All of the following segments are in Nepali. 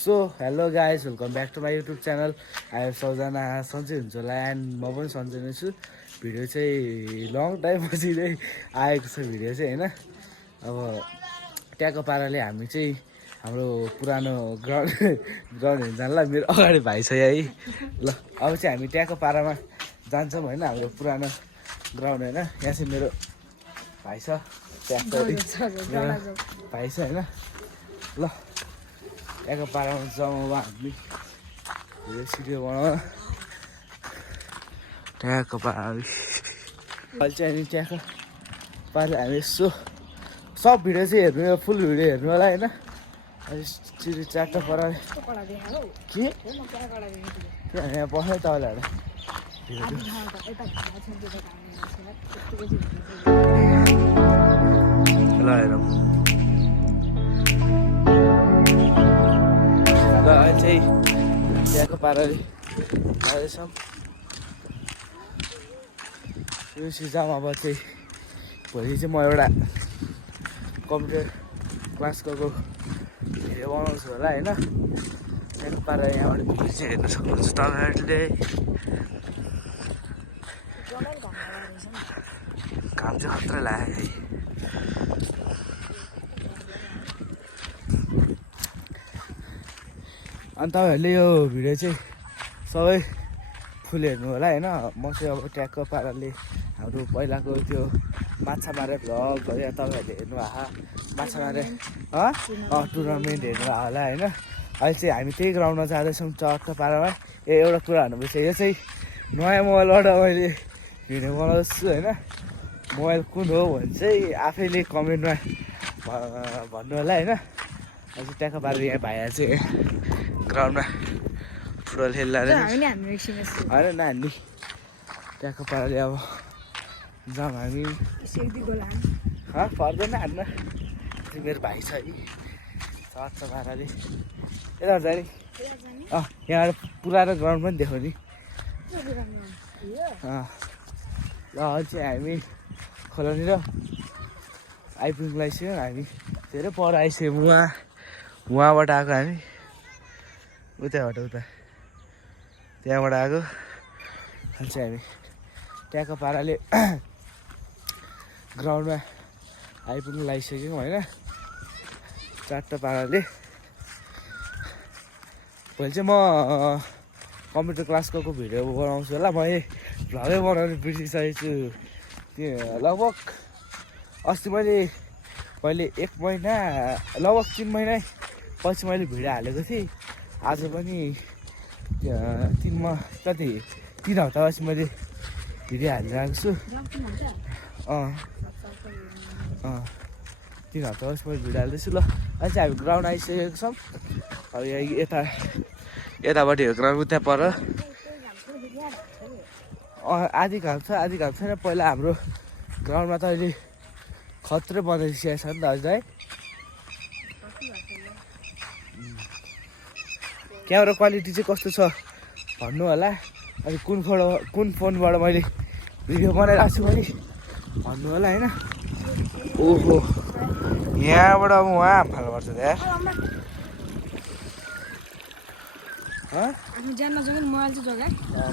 So hello guys welcome back to my YouTube channel. आयो सबजना सन्चै हुन्छ होला एन्ड म पनि सन्चै नै छु। भिडियो चाहिँ लङ टाइमपछि नै आएको छ भिडियो चाहिँ होइन। अब ट्याक्क पाराले हामी चाहिँ हाम्रो पुरानो ग्राउन्ड हेर्नु जानला। मेरो अगाडि भाइ छ है ल। अब चाहिँ हामी ट्याक्क पारामा जान्छौँ होइन, हाम्रो पुरानो ग्राउन्ड होइन। यहाँ चाहिँ मेरो भाइ छ, भाइ छ होइन। ल ट्याक्क पारामा जाउँ अब हामी सिडियो बनाउन ट्याक्क पारा। अहिले चाहिँ अनि ट्याक्क पारा हामी यसो सब भिडियो चाहिँ हेर्नु, यो फुल भिडियो हेर्नु होला होइन। अहिले सिडी चारवटा पारा के यहाँ बस्यो तपाईँलाई ल हेरौँ। र अहिले चाहिँ त्यहाँको पाराले आएछौँ। यो जाउँ अब चाहिँ भोलि चाहिँ म एउटा कम्प्युटर क्लासको भिडियो बनाउँछु होला होइन। त्यहाँको पारा यहाँबाट भिडियो चाहिँ हेर्नु सक्नुहुन्छ तपाईँहरूले। घाम चाहिँ खतरा लाग्यो है। अनि तपाईँहरूले यो भिडियो चाहिँ सबै फुल हेर्नु होला होइन। म चाहिँ अब ट्याक्क पाराले हाम्रो पहिलाको त्यो माछा मारे भ्लग गरे तपाईँहरूले हेर्नु आहा माछा मारे टुर्नामेन्ट हेर्नु होला होइन। अहिले चाहिँ हामी त्यही ग्राउन्डमा जाँदैछौँ ट्याक्क पारामा। एउटा कुरा भन्नुपर्छ, यो चाहिँ नयाँ मोबाइलबाट मैले भिडियो बनाउँछु होइन। मोबाइल कुन हो भने चाहिँ आफैले कमेन्टमा भन्नु होला होइन। अझै ट्याक्क पारेर यहाँ भाइ चाहिँ ग्राउन्डमा फुटबल खेल्दा होइन नानी। ट्याक्क पाराले अब जाउँ हामी। पर्दैन हान्न, मेरो भाइ छ है चर्च पाराले यता जाने। यहाँबाट पुरानो ग्राउन्ड पनि देखाउने। ल अहिले चाहिँ हामी खोलानिर आइपुग्नु लागिसक्यो। हामी धेरै पर आइसक्यौँ। उहाँबाट आएको हामी उताबाट त्यहाँबाट आएको। अहिले चाहिँ हामी ट्याक्क पाराले ग्राउन्डमा आइपुग्नु लागिसक्यौँ होइन। चारवटा पाराले भोलि चाहिँ म कम्प्युटर क्लासको भिडियो बनाउँछु होला। मैले भ्लगै बनाउनु बिर्सिसकेको छु। त्यो लगभग अस्ति मैले 1 महिना लगभग 3 महिना पछि मैले भिडियो हालेको थिएँ। आज पनि 3 हप्तापछि मैले भिडियो हालिरहेको छु। 3 हप्तापछि मैले भिडियो हाल्दैछु। ल अहिले चाहिँ हामी ग्राउन्ड आइसकेको छौँ। अब यहाँ यताबाट यो ग्राउन्ड उता पर आधी घाम छ आधी घाम छैन। पहिला हाम्रो ग्राउन्डमा त अहिले खत्रै बनाइसकेको छ नि त अहिले है। क्यामेरा क्वालिटी चाहिँ कस्तो छ भन्नु होला। अनि कुन फोनबाट मैले भिडियो बनाइरहेको छु भने भन्नु होला होइन। ओहो यहाँबाट अब उहाँ फाल्नुपर्छ यार।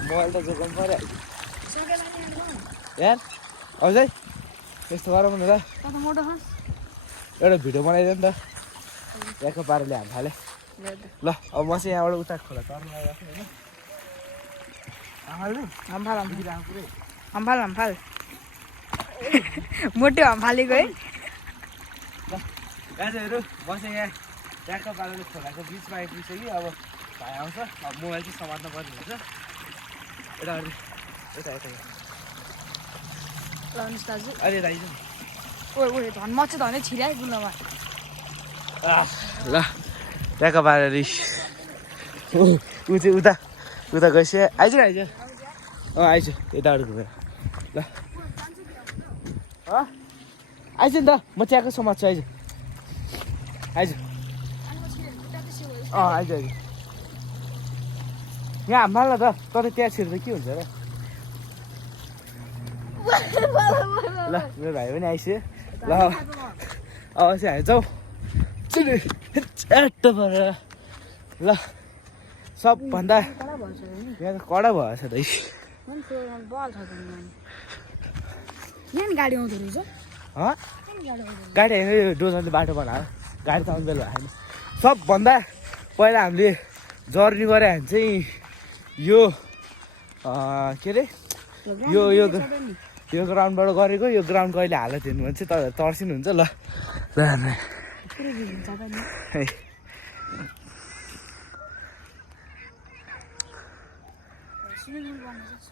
मोबाइल त जोगाउनु पऱ्यो यार। अझै यस्तो गरौँ न त, एउटा भिडियो बनाइदियो नि त ट्याक्क पाराले हाम थाले। ल अब म चाहिँ यहाँबाट उता खोला तर्नु लगाइरहेको हम्फाल मोटे हम्फालेको है। ल गाजहरू म चाहिँ यहाँ ट्याक्क पाराले खोलाको बिचमा आइपुगिसक्यो। अब भाइ आउँछ, अब मोबाइल चाहिँ समात्न पर्ने हुन्छ। यता अहिले दाइज धन मच धनै छिराइ गुल्लोमा। ल ट्याक्क पाराले ऊ चाहिँ उता गइसक्यो। आइज आइज यताबाट घुमेर। ल आइज नि त, म ट्याक्क समात्छु। आइज आइज यहाँ हाम्फाल त तर त्यहाँ छिर्दा के हुन्छ र। ल मेरो भाइ पनि आइसक्यो। ल अब चाहिँ हामी जाउँ च्याट्ट पारा ल सबभन्दा कडा भएछ नि यहाँ त कडा भएछ दाइ मन बल छ यहाँ गाडी आउँदो रहेछ हँ गाडी आउँदो गाडी होइन यो डोजनले बाटो बनायो गाडी त आउँदैन होइन सबभन्दा पहिला हामीले जर्नी गरे भने चाहिँ यो के अरे यो ग्राउन्डबाट गरेको यो ग्राउन्डको अहिले हालत हेर्नु भने चाहिँ तपाईँहरू तर्सिनुहुन्छ ल पुरै भिड हुन्छ त नि है स्विमिङ पुल बनाउँछ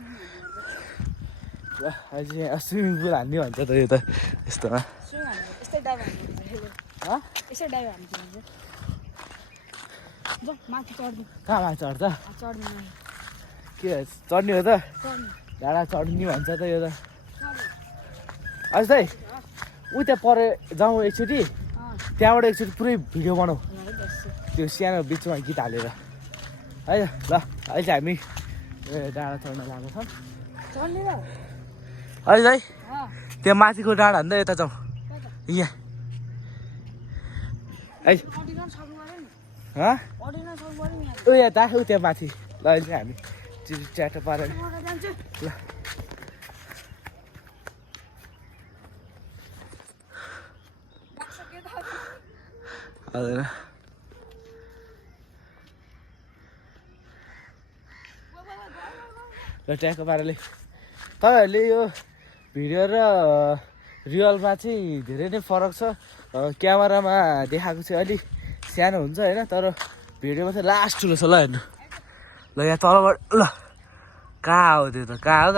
ल अझै स्विमिङ पुल हान्ने भन्छ त यो त यस्तोमा स्विमिङ हान्नु यस्तै डाइभ हान्नु हँ यस्तै डाइभ हान्नु भन्छ जाऊ माथि चढ्नु कहाँ माथि चढ्छ चढ्नु के चढ्ने हो त चढ्नु डाँडा चढ्ने भन्छ त यो त चढ्नु अझ है उ त्यहाँ पर जाउँ एकचोटि त्यहाँबाट एकचोटि पुरै भिडियो बनाऊ त्यो सानो बिचमा गीत हालेर है ल अहिले चाहिँ हामी डाँडा चढ्न गएको छौँ चढ्ने र अहिले है त्यहाँ माथिको डाँडा भन्दा यता जाउँ यहाँ है अडिन सक्नु पऱ्यो नि हँ अडिन सक्नु पऱ्यो नि ऊ यता ऊ त्यहाँ माथि ल अहिले चाहिँ हामी च्याटो पारेर यहाँ जान्छु ल हजुर र ट्यागको पाराले तपाईँहरूले यो भिडियो र रियलमा चाहिँ धेरै नै फरक छ क्यामेरामा देखाएको चाहिँ अलिक सानो हुन्छ होइन तर भिडियोमा चाहिँ लास्ट ठुलो छ ल हेर्नु ल यहाँ तलबाट ल कहाँ हो त्यो त कहाँ हो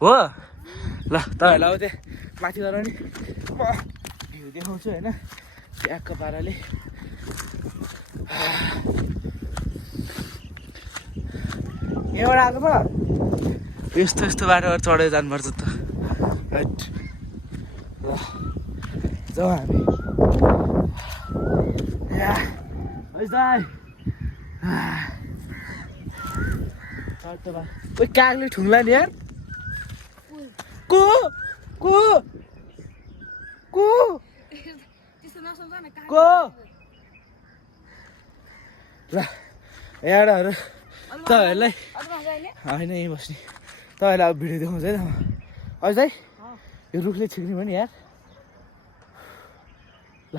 हो ल तपाईँहरूलाई अब त्यहाँ माथि गएर नि म भ्यू देखाउँछु होइन ट्यागको पाराले यहाँबाट आएको पो यस्तो यस्तो बाटोबाट चढेर जानुपर्छ त हट ल जाउँ हामी ओइ कागले ठुङ्ला नि यार को को को को ल यहाँबाट तपाईँहरूलाई होइन यहीँ बस्ने तपाईँहरूलाई अब भिडियो देखाउँछ है त अझ है यो रुखले छिक्ने भयो नि यार ल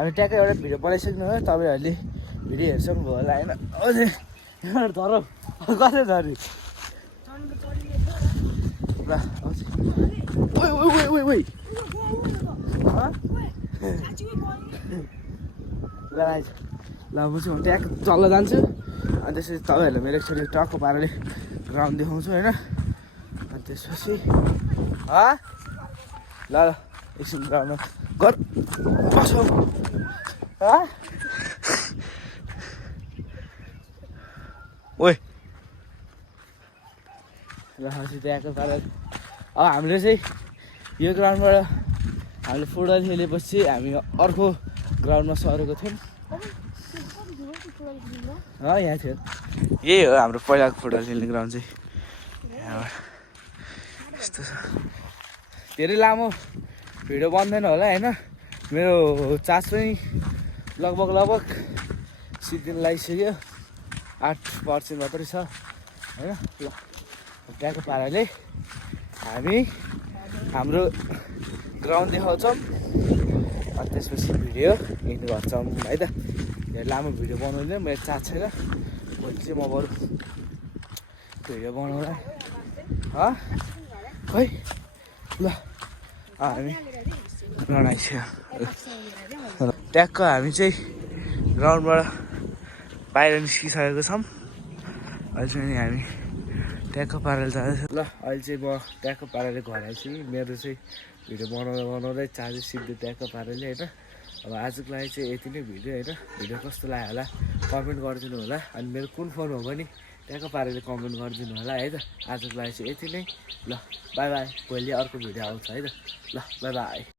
हामी ट्याक्कै एउटा भिडियो बनाइसक्नु हो तपाईँहरूले भिडियो हेर्छौँ भयो होला होइन अझै यहाँबाट धर कसरी झरी ल आइज ल म चाहिँ ट्याक चल्न जान्छु अनि त्यसपछि तपाईँहरूलाई मेरो एकचोटि टक्क पाराले ग्राउन्ड देखाउँछु होइन अनि त्यसपछि ल ल एकछिन ग्राउन्डमा गर बसौँ ओइ ल त्यहाँको पाराले अब हामीले चाहिँ यो ग्राउन्डबाट हामीले फुटबल खेलेपछि हामी अर्को ग्राउन्डमा सरेको थियौँ यहाँ थियो यही हो हाम्रो पहिलाको फुटबल खेल्ने ग्राउन्ड चाहिँ यहाँबाट यस्तो छ धेरै लामो भिडियो बन्दैन होला होइन मेरो चार्ज पनि लगभग सिद्धिन लागिसक्यो 8% मात्रै छ होइन ल त्यहाँको पाराले हामी हाम्रो ग्राउन्ड देखाउँछौँ अनि त्यसपछि भिडियो हिँड्नु गर्छौँ है त धेरै लामो भिडियो बनाउँदैन मेरो चार्ज छैन भोलि चाहिँ म बरु भिडियो बनाउँला खै ल हामी ग्राउन्ड आइसक्यो ट्याक्क हामी चाहिँ ग्राउन्डबाट बाहिर निस्किसकेको छौँ अहिले चाहिँ हामी ट्याक्क पाराले जाँदैछ ल अहिले चाहिँ म ट्याक्क पाराले घर आइसकेँ मेरो चाहिँ भिडियो बनाउँदै चार्जेस सिक्दै ट्याक्क पाराले होइन। अब आजको लागि चाहिँ यति नै भिडियो होइन। भिडियो कस्तो लाग्यो होला कमेन्ट गरिदिनु होला। अनि मेरो कुन फोन हो पनि ट्याक्क पारेर कमेन्ट गरिदिनु होला है त। आजको लागि चाहिँ यति नै। ल बाई बाई, भोलि अर्को भिडियो आउँछ है त। ल बाई बाई।